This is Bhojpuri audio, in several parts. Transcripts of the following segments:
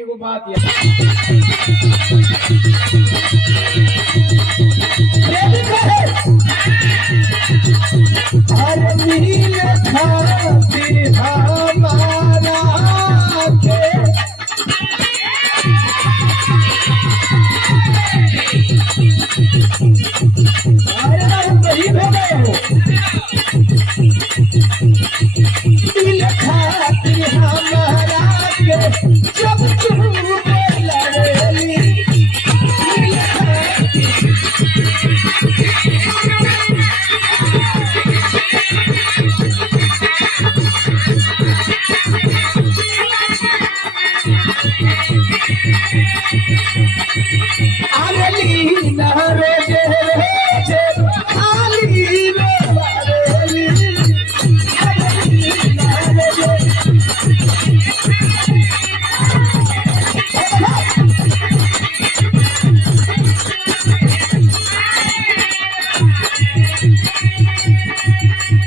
एगो बात हर मिल खातिर हमारा के अरे वही भेजो मिल खातिर हमारा के जब तुम लड़ेली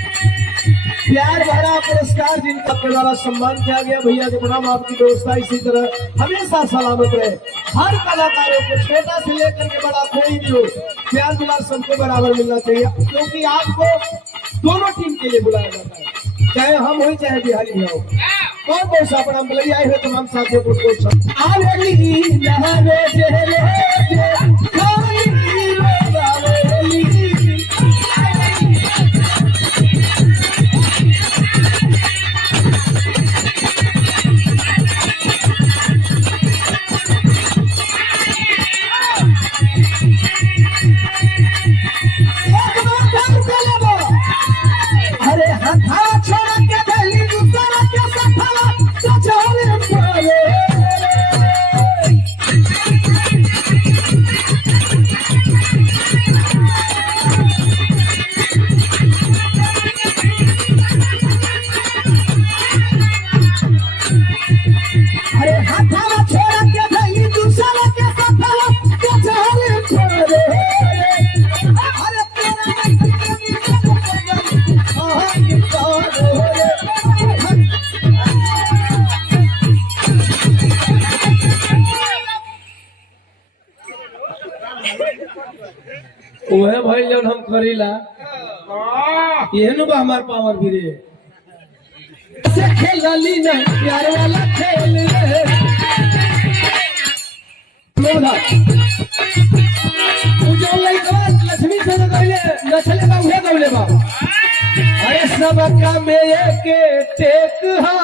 प्यार भरा पुरस्कार जिनका आपके द्वारा सम्मान किया गया भैया के प्रणाम। आपकी व्यवस्था इसी तरह हमेशा सलामत रहे। हर कलाकारों को छोटा से लेकर के बड़ा कोई भी हो प्यार दुलार सबको बराबर मिलना चाहिए, क्योंकि आपको दोनों टीम के लिए बुलाया जाता है, चाहे हम हो चाहे बिहारी भी हो। कौन कौन सा प्रणाम बुलाई आए हुए तमाम साथियों को अरे हथा छोड़ के दली दूसरा के सफला तो चले पाए अरे हथा छोड़ के दली दूसरा के सफला तो चले पाए ओहे भाई जब हम करीला एहनु बा हमार पावर भी रे से खेलली ना प्यार वाला खेल रे मोदा उजो लइका लक्ष्मी से कहले नचले बा उहे गौले बा अरे सब का में एक टेक हा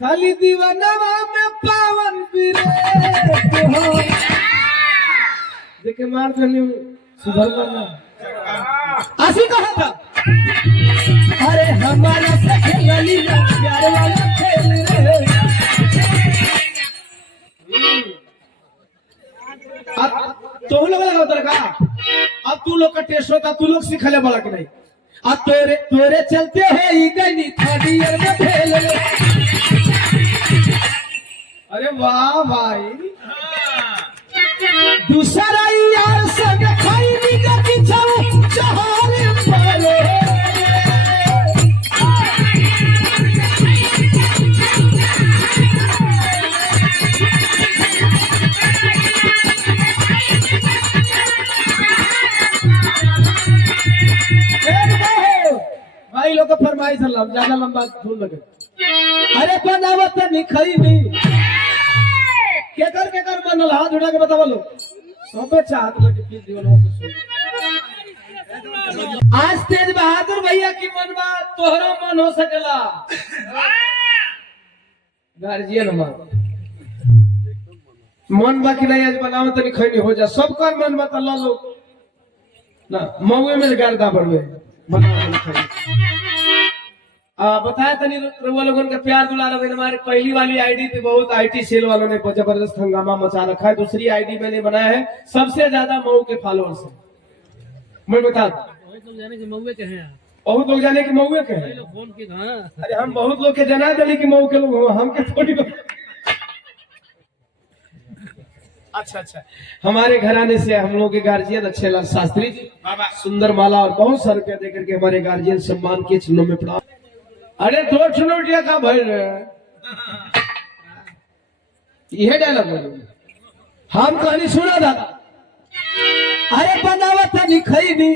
खाली दीवानवा में पावन बिरे हो देखे मार करनी सुधर करना आशी कहा था अरे हमारा से खेलनी ना प्यार वाला खेल रे अब तो लोग लगा उधर का अब तू लोग का टेस्ट होता तू लोग सिखले बड़ा कि नहीं अब तोरे चलते है ई गनी थर्ड ईयर में फेल अरे वाह भाई दूसरा यार संग खाई भी का पीछाऊ चहारे पाले भाई लोग का फरमाइश है ज्यादा लंबा धुन लगे अरे बनावत नहीं खाई भी केकर बनल हाथ उठा के बतावा लो सबे चाहत लगे कि जीवन हो तो आज तेज बहादुर भैया की मन बात तोहरो मन हो सकेला गार्जियन मन बा कि नहीं आज बनाओ तो खैनी हो जा सबका मन बा अल्लाह लो ना मौए में गर्दा बढ़वे बताया तनी रउआ लोगन का प्यार दुलार हमारे पहली वाली आईडी पे बहुत आईटी सेल वालों ने जबरदस्त हंगामा मचा रखा है। दूसरी आईडी मैंने बनाया है सबसे ज्यादा मऊ के फॉलोअर्स है। मैं बता बहुत लोग जाने की मऊ के हैं अरे हम बहुत लोग के जना दिली की मऊ के लोग हम के थोड़ी अच्छा अच्छा हमारे घराने से हम लोग के गार्जियन अच्छे लाल शास्त्री जी बाबा सुंदर माला और बहुत सारे रुपया देकर के हमारे गार्जियन सम्मान के चिन्हों में पड़ा। अरे 2 चुनौतियां का भय यह डायलॉग हम कहानी सुना था। अरे बनावत लिखाई दी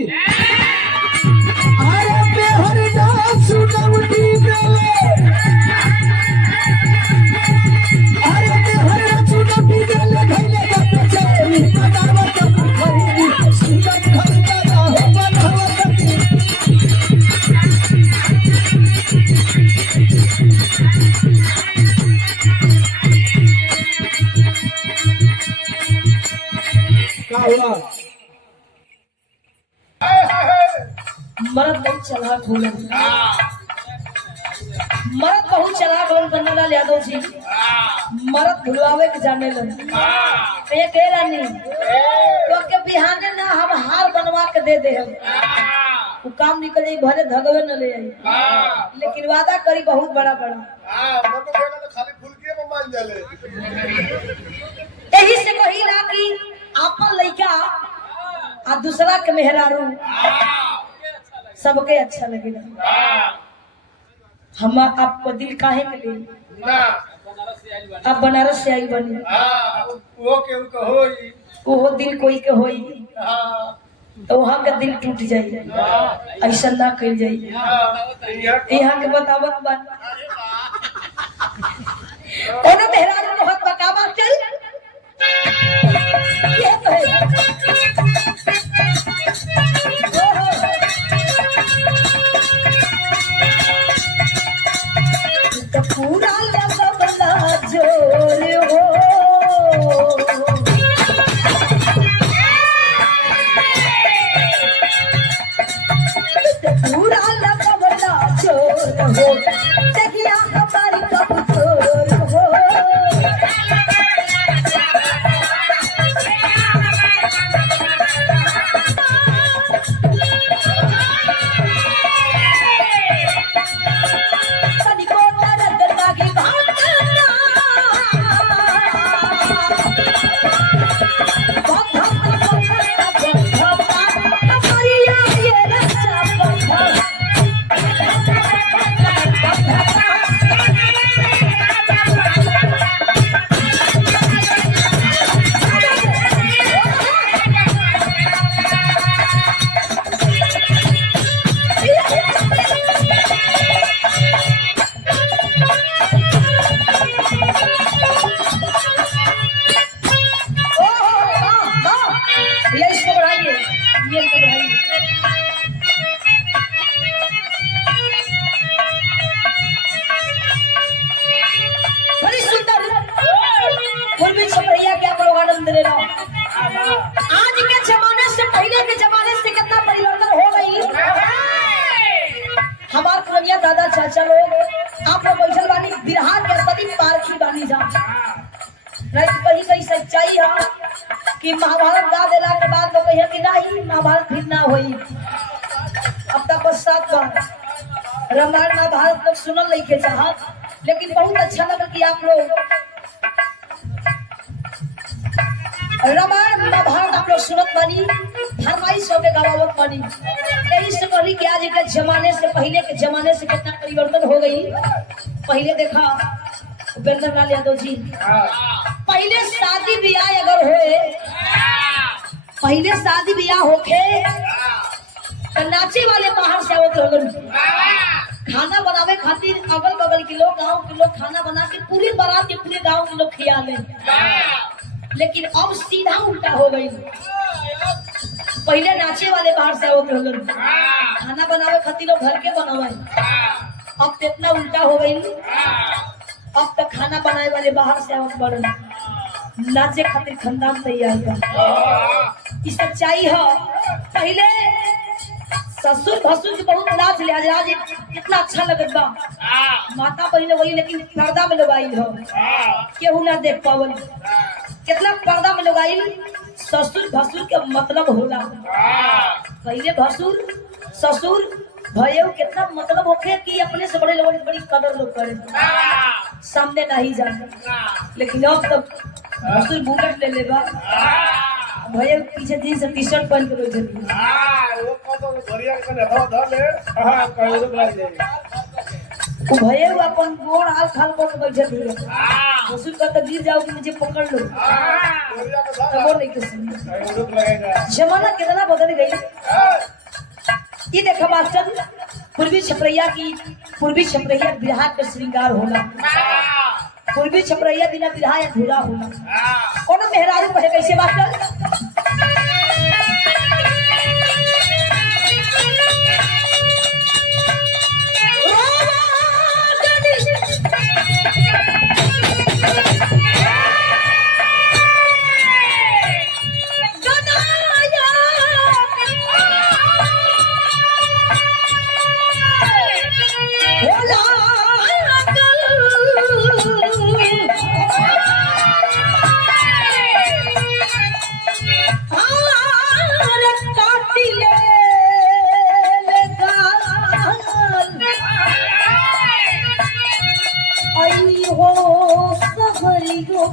अरे बेहर नाम सुनौती देले अरे बेहर सुनौती देले भइले बात चली बनावत लिखाई दी सुनत खरदा हो बनावत का हुआ मर्द बहुत चलाक होलन मर्द बहुत चलाक होलन कन्हैयालाल यादव जी मर्द भुलवावे के जाने लन ये कहला नहीं तो के बिहाने ना हम हार बनवा के दे दे हम वो काम निकल जाई भले धगवे न ले आई लेकिन वादा करी बहुत बड़ा बड़ा मन तो बेला तो खाली फुलकी में मान जाले यही से कही ना कि आपन लइका आ दूसरा के मेहरारू सबके अच्छा लगेगा। हम आपको दिल काहे के लिए ना आप बनारस से आई बनी वो केहू के होई वो दिल कोई के होई तो वहाँ का दिल टूट जाई ऐसा ना कर जाई यहाँ के बतावत बन कोनो मेहरारू बहुत बकावा चल ये तो है पूरा लगवला जोर हो पूरा लगवला जोर हो देखिया हमारी कबूतर हो आज के जमाने से पहले के जमाने से कितना परिवर्तन हो गई। हमारे पुरनिया दादा चाचा लोग आप लोग बैठल बानी बिहार के पति पारखी बानी जा कहीं कहीं सच्चाई है कि महाभारत गा देला के बाद लोग कहे कि नहीं महाभारत फिर ना हुई। अब तक बस 7 बार रामायण महाभारत लोग सुनल नहीं के चाहत लेकिन बहुत अच्छा लगा कि आप लोग रामायण महाभारत आप लोग सुनत बानी फरमाइश होके गवावत बानी। यही से कही कि आज के जमाने से पहले के जमाने से कितना परिवर्तन हो गई। पहले देखा उपेंद्र लाल यादव जी पहले शादी ब्याह अगर होए पहले शादी ब्याह होके तो नाचे वाले बाहर से आवत रहलन खाना बनावे खातिर अगल बगल के लोग गांव के लोग खाना बना के पूरी बारात के पूरे गांव के लोग खिया ले। लेकिन अब सीधा उल्टा हो गई। पहले नाचे वाले बाहर से आवत रहलन खाना बनावे खातिर लोग घर के बनावे। अब कितना उल्टा हो गई। अब तक खाना बनाए वाले बाहर से आवत बड़न नाचे खातिर खानदान तैयार कर। इस सच्चाई है पहले ससुर भसुर के बहुत लाज लिया आज कितना अच्छा लगत बा माता बहन वही लेकिन पर्दा में लगाई हो केहू ना देख पावल कितना पर्दा में लगाई। ससुर भसुर के मतलब होला पहले भसुर ससुर भयो कितना मतलब होके कि अपने से बड़े लोगों बड़ी कदर लोग करे सामने नहीं जाने। लेकिन अब तक भसुर बुलेट ले लेबा भैया पीछे जींस टी शर्ट पहन के बैठे थे। वो कौन घरिया के ने धर ले कहीं रुक लग जाए। वो भैया वो अपन गोड़ हाल खाल को बैठे थे। भसुर का तो गिर जाओ कि मुझे पकड़ लो घरिया के तब वो नहीं किसी कहीं रुक लगेगा। जमाना कितना बदल गई। ये देखा मास्टर पूर्वी छपरैया बिरहा के श्रृंगार होला। पूर्वी छपरैया बिना बिरहा अधूरा होला। कोनो मेहरारू कहे कैसे मास्टर हो सहरियो